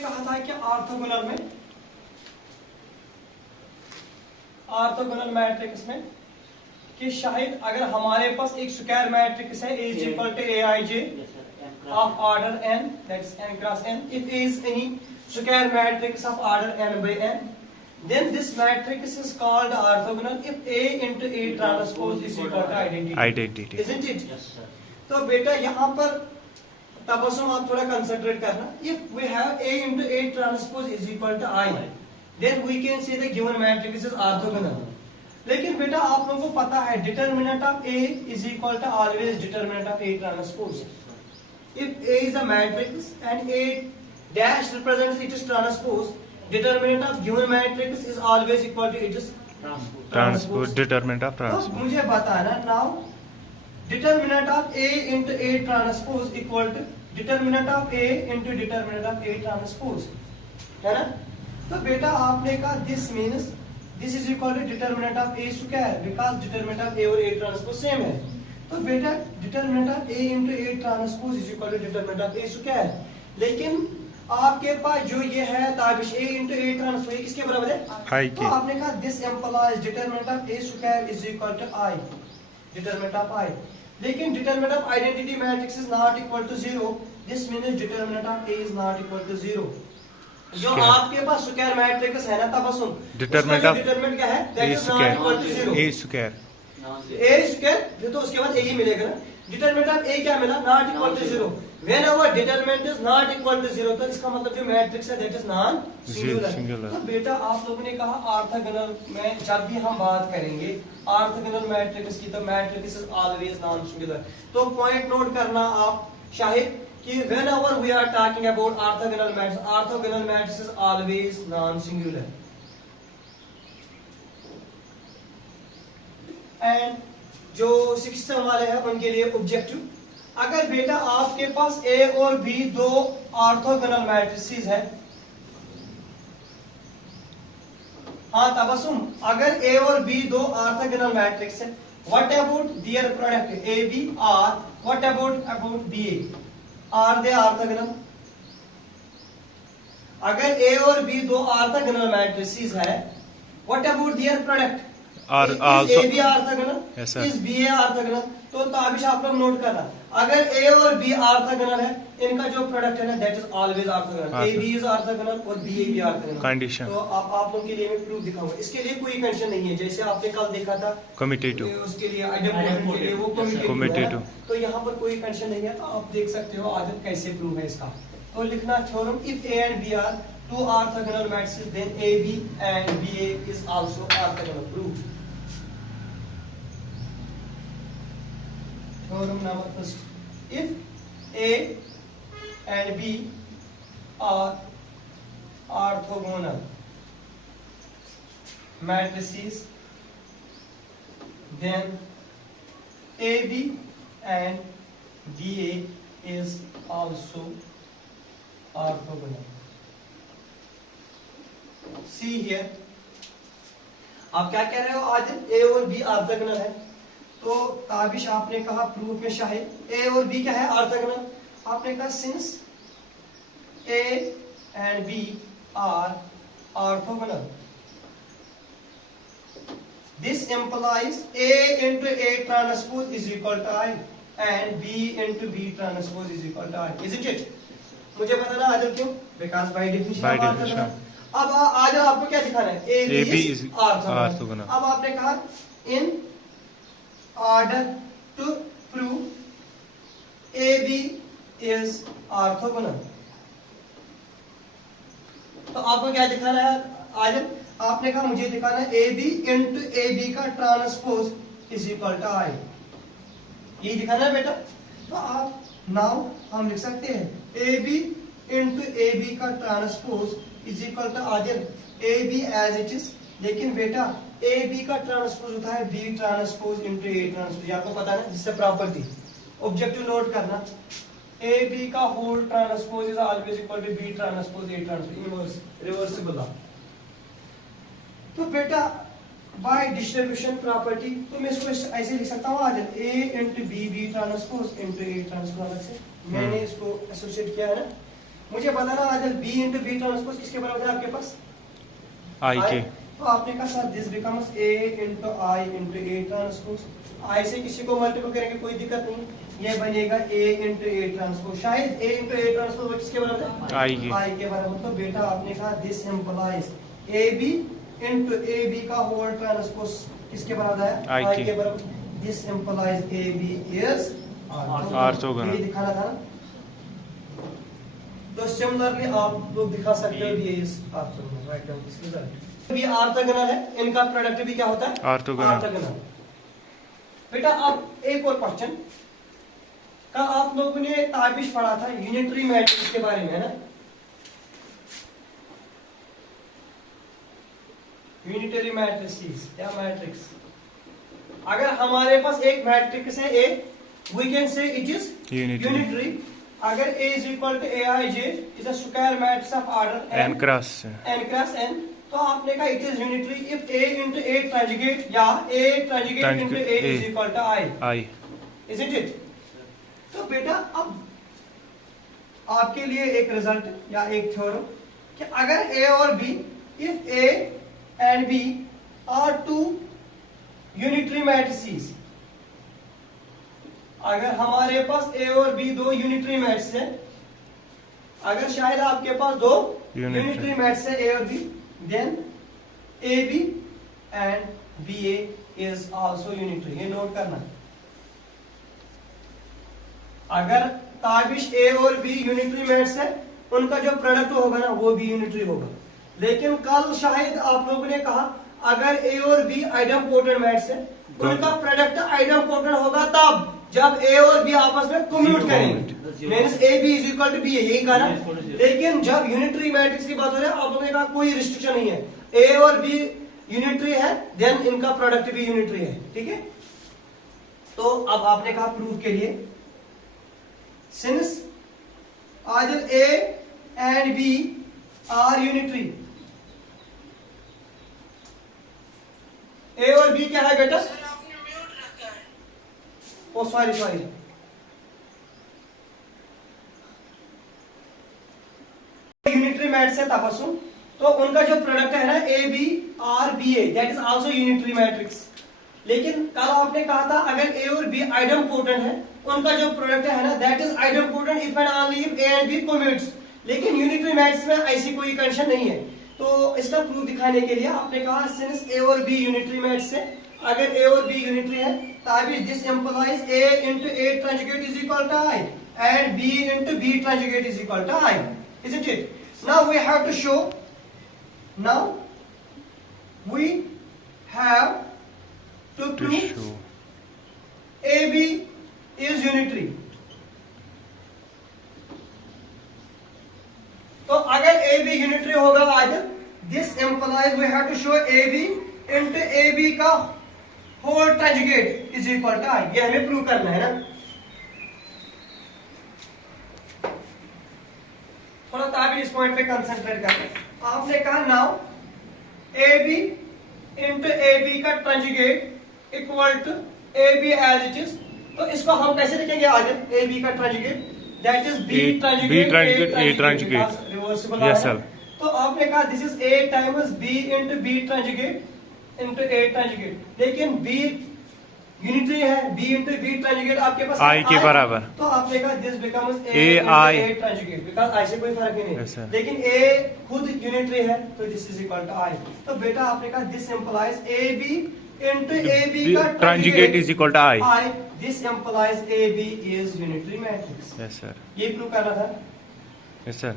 कहा था कि ऑर्थोगोनल मैट्रिक्स में कि शायद अगर हमारे पास एक स्क्वायर मैट्रिक्स है A is equal to Aij of order n, that's n cross n. If A is any square matrix of order n by n, then this matrix is called orthogonal if A into A transpose is equal to identity. Isn't it? Yes, sir. तो बेटा यहाँ पर तबसुम आप थोड़ा concentrate करना. If we have A into A transpose is equal to I, then we can say the given matrix is orthogonal. लेकिन बेटा आप लोगों को पता है determinant of A is equal to always determinant of A transpose. If A is a matrix and A dash represents its transpose, determinant of given matrix is always equal to its transpose determinant of तो transpose. मुझे बताना now determinant of A into A transpose equal to determinant of A into determinant of A transpose, है ना. तो बेटा आपने कहा this means this is equal to determinant of A square because determinant of A और A transpose same है. तो बेटा determinant of A into A transpose is equal to determinant of A square. लेकिन आपके पास जो ये है Tabish A into A transpose किसके बराबर है? I तो आपने कहा this implies determinant of A square is equal to I, determinant of I. लेकिन determinant of identity matrix is not equal to 0. This means determinant of A is not equal to 0. जो आपके पास square matrix है ना तबसुम, determinant of determinant क्या है? That A is not equal to 0. A square A square तो उसके बाद A ही मिलेगा ना. डिटरमिनेंट ऑफ A क्या मिला? Not equal to 0. Whenever determinant is not equal to 0, तो इसका मतलब जो मैट्रिक्स है that is non singular. तो बेटा आप लोगों ने कहा ऑर्थोगोनल में जब भी हम बात करेंगे ऑर्थोगोनल मैट्रिक्स की तो matrix is always non singular. तो पॉइंट नोट करना आप शाहिद कि whenever we are talking about orthogonal matrix is always non singular. And जो 6th वाले हैं उनके लिए ऑब्जेक्टिव, अगर बेटा आपके पास A और B दो ऑर्थोगोनल मैट्रिसेस है, हाँ तबसुम, अगर A और B दो ऑर्थोगोनल मैट्रिक्स है, what about their product AB और what about BA, are they orthogonal? अगर A और B दो ऑर्थोगोनल मैट्रिसेस है, what about their product? Are also A B orthogonal, is BA orthogonal? तो ताबिश आप लोग नोट करना, अगर A और B ऑर्थोगोनल है, इनका जो प्रोडक्ट है ना that is always orthogonal. AB is orthogonal और BA भी ऑर्थोगोनल. कंडीशन तो आप लोगों के लिए मैं प्रूफ दिखाऊंगा. इसके लिए कोई कंडीशन नहीं है, जैसे आपने कल देखा था कम्यूटेटिव, उसके लिए आइडेंटिटी के लिए वो कम्यूटेटिव. तो यहाँ पर कोई कंडीशन नहीं है, तो आप देख सकते हो आदत कैसे प्रूफ है इसका. तो लिखना theorem if A and B are two orthogonal matrices then AB and BA is also orthogonal. Proof. Theorem number first. If A and B are orthogonal matrices, then AB and BA is also orthogonal. See here. आप क्या कह रहे हो आज A और B orthogonal है, तो ताबिश आपने कहा प्रूफ में शाहिद A और B क्या है? ऑर्थोगोनल. आपने कहा since A and B are orthogonal, this implies A into A transpose is equal to I and B into B transpose is equal to I, isn't it? मुझे बताना आदर क्यों? Because by definition. अब आज आपको क्या दिखाना है? A B is orthogonal. अब आपने कहा in order to prove AB is orthogonal, तो आपको क्या दिखाना है आज? आपने कहा मुझे दिखाना है AB into AB का transpose is equal to I, यही दिखाना है बेटा. तो आप नाउ हम लिख सकते हैं AB into AB का ट्रांसपोज इज इक्वल टू आजर AB एज इट इज. लेकिन बेटा AB का ट्रांसपोज होता है B transpose into A transpose, आपको पता है ना, जिससे प्रॉपर्टी. ऑब्जेक्टिव नोट करना, AB का whole transpose is always equal to B transpose A transpose, inverse reversible. तो बेटा बाय डिस्ट्रीब्यूशन प्रॉपर्टी तो मैं इसको ऐसे लिख सकता हूँ आज A into B transpose into A transpose अलग से मैंने इसको एसोसिएट किया है ना. मुझे बताना Adil B into B transpose किसके बराबर है आपके पास? आई के। तो आपने कहा sir this becomes A into I into A transpose. I से किसी को मल्टीपल करेंगे कोई दिक्कत नहीं, ये बनेगा ए इंटू ए ट्रांसपोज। शायद ए इंटू ए ट्रांसपोज किसके बराबर है? आई के बराबर। तो बेटा आपने कहा this implies A B into A B का होल ट्रांसपोज किसके बराबर है? आई के बराबर। This implies A B is orthogonal. ये दिखाना था ना, तो सिमिलरली आप लोग दिखा सकते हो ये is orthogonal. Write down this result. ये ऑर्थोगोनल है, इनका प्रोडक्ट भी क्या होता है? ऑर्थोगोनल। बेटा अब एक और क्वेश्चन का आप लोगों ने ताबिश पढ़ा था यूनिटरी मैट्रिक्स के बारे में, है ना? यूनिटरी मैट्रिसेस या मैट्रिक्स। अगर हमारे पास एक मैट्रिक्स है A, we can say it is unitary. अगर A is equal to Aij is a square matrix of order n cross n, तो आपने कहा it is unitary if A into A conjugate या A conjugate into A is equal to I, isn't it? तो बेटा अब आपके लिए एक रिजल्ट या एक थ्योरम कि अगर A और B, if A and B are two unitary matrices, अगर हमारे पास ए और बी दो यूनिटरी मैट्रिक्स है, अगर शायद आपके पास दो यूनिटरी मैट्रिक्स है ए और B, then A B and B A is also unitary. ये नोट करना। अगर ताबिश ए और बी यूनिटरी मैट्रिक्स है, उनका जो प्रोडक्ट होगा ना वो भी यूनिटरी होगा। लेकिन कल शायद आप लोगों ने कहा अगर ए और बी आइडम्पोटेंट मैट्रिक्स है, उनका प्रोडक्ट आइडम्पोटेंट होगा तब जब ए और बी आपस में कम्यूट करेंगे, means A B is equal to B है, यही कहा ना। लेकिन जब यूनिटरी मैट्रिक्स की बात हो रही है, आप लोगों ने कहा कोई रिस्ट्रिक्शन नहीं है, ए और बी यूनिटरी है, देन इनका प्रोडक्ट भी यूनिटरी है, ठीक है। तो अब आपने कहा प्रूफ के लिए since either A and B are unitary, A और बी क्या है बेटा? ओ सॉरी यूनिटरी मैट्रिक्स है तबसुम, तो उनका जो प्रोडक्ट है ना A B or B A, that is also unitary matrix. लेकिन कल आपने कहा था अगर ए और बी आइडम्पोटेंट है, उनका जो प्रोडक्ट है ना that is idempotent if and only if A and B commutes. लेकिन यूनिटरी मैट्रिक्स में ऐसी कोई कंडीशन नहीं है। तो इसका प्रूफ दिखाने के लिए आपने कहा सिंस ए और बी यूनिटरी मैट्रिक्स है, अगर ए और बी यूनिटरी है Tabish this implies A into A transjugate is equal to I and B into B transjugate is equal to I, isn't it? Now we have to show, now we have to prove AB is unitary. तो अगर AB unitary होगा आज this implies we have to show AB into AB का whole conjugate is equal to I, ये हमें prove करना है ना। थोड़ा ताबी इस पॉइंट पे कंसंट्रेट करते हैं। आपने कहा नाउ AB इंटू AB का transjugate equal to AB as it is, तो इसको हम कैसे लिखेंगे आज AB का transjugate that is B transjugate A transjugate reversible है। तो आपने कहा this is A times B into B transjugate into A transjugate, लेकिन B यूनिटरी है, B इंटू B ट्रांजुगेट आपके पास I के बराबर, तो आपने कहा this becomes A I transjugate, because I से कोई फर्क ही नहीं है। लेकिन A खुद यूनिटरी है तो this is equal to I। तो बेटा आपने कहा this implies AB into AB का transjugate is equal to I, this implies AB is unitary matrix. Yes sir, ये प्रूव करना था। Yes sir.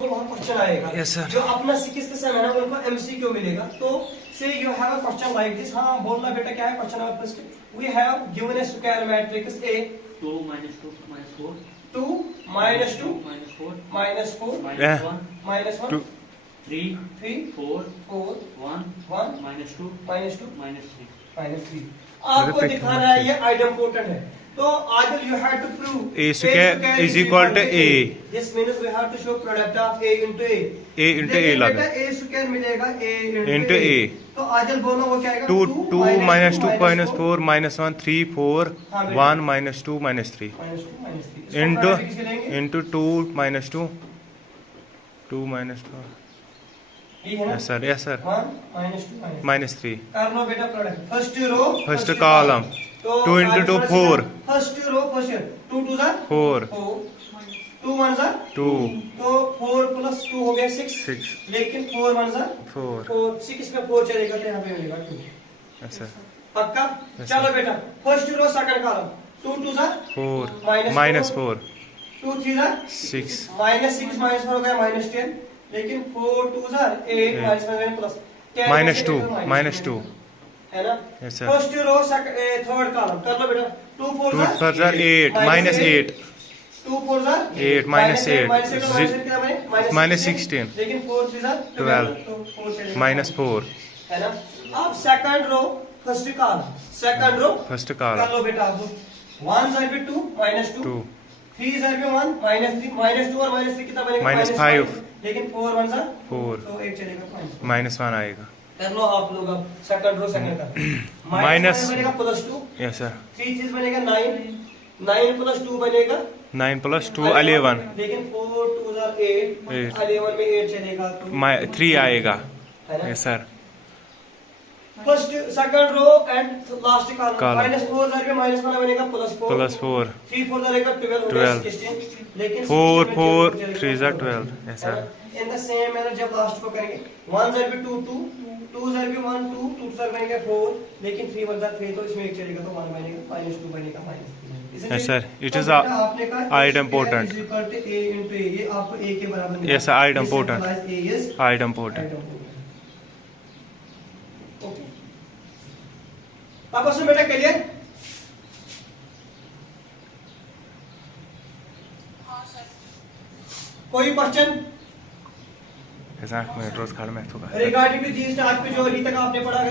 तो वहां क्वेश्चन आएगा yes, sir. जो अपना 6th सेम है ना उनको MCQ मिलेगा। तो say you have a question like this. हाँ बोलना बेटा क्या है question of first. We have given a square matrix A 2 minus 2 minus 4 2 minus 2 minus 4 minus 4 minus 1 minus 1 Two. 3 3 4 4 1 1 minus 2 minus 2 minus 3 minus 3। आपको दिखाना है ये आइडम्पोटेंट है। तो Adil you have to prove A square is equal to A. This means we have to show product of A into A। A into A लगा A square मिलेगा A into A। तो तो आजल बोलो वो क्या आएगा 2 2 minus 2 minus 4 4 minus 1 3 4 हाँ, बेटा। 1 minus 2 minus 3 minus 2 minus 3 into किसके लेंगे into 2 minus 2 2 minus 2 ये है ना yes sir 1 minus 2 minus minus 3 कर लो बेटा product first row First column. 2 into 2 4 first row first 2 2 जा 4 2 1 जा 2 तो 4 प्लस 2 हो गया 6 6 लेकिन 4 1 जा 4 4 6 में 4 चलेगा तो यहाँ पे मिलेगा 2 yes sir पक्का Yes, चलो बेटा फर्स्ट रो सेकंड कॉलम 2 2 जा 4 minus 4 2 3 जा 6 माइनस 6 माइनस 4 हो गया माइनस 10 लेकिन 4 2 जा 8 माइनस 1 प्लस 10 minus 2 minus 2 है ना yes sir first row third column कर लो बेटा 2 4 2 4 are 8 minus 8 2 4 जा 8 minus 8 minus -16 16 लेकिन 4 3 जा 12 तो 4 चलेगा minus 4 है ना अब second row first column second row first कर column लो बेटा अब 1 जाए पे 2 minus 2 2 3 जाए पे 1 minus 3 minus 2 और minus 3 कितना बनेगा minus 5 लेकिन 4 1 जा 4 तो 8 चलेगा minus 1 आएगा कर लो आप लोग अब सेकंड रो सेकंड का Minus- बनेगा प्लस 2 yes sir 3 चीज बनेगा 9 9 प्लस 2 बनेगा 9 plus 2 11 लेकिन 4 2 8 Eight. 11 में 8 चलेगा तो 3 आएगा है ना yes sir first second row and last column Column. Minus 4 जाए पे माइनस वाला बनेगा प्लस 4 plus 4 3 4 जाएगा 12 हो गया 16 लेकिन 4 4 3 are 12 yes sir in the same manner जब लास्ट को करेंगे 1 जाए पे 2 2 2 जाए पे 1 2 2 जाए बनेगा 4 लेकिन 3 1 जाए 3 तो इसमें एक चलेगा तो 1 बनेगा माइनस 2 बनेगा minus Yes, sir. It is a idempotent. a into a ये आपको a के बराबर मिला। Yes, sir, idempotent. This implies a is idempotent okay पापा से बेटा क्लियर कोई क्वेश्चन exact में रोज खाड़ में तो रिगार्डिंग टू जी स्टार्ट पे जो अभी तक आपने पढ़ा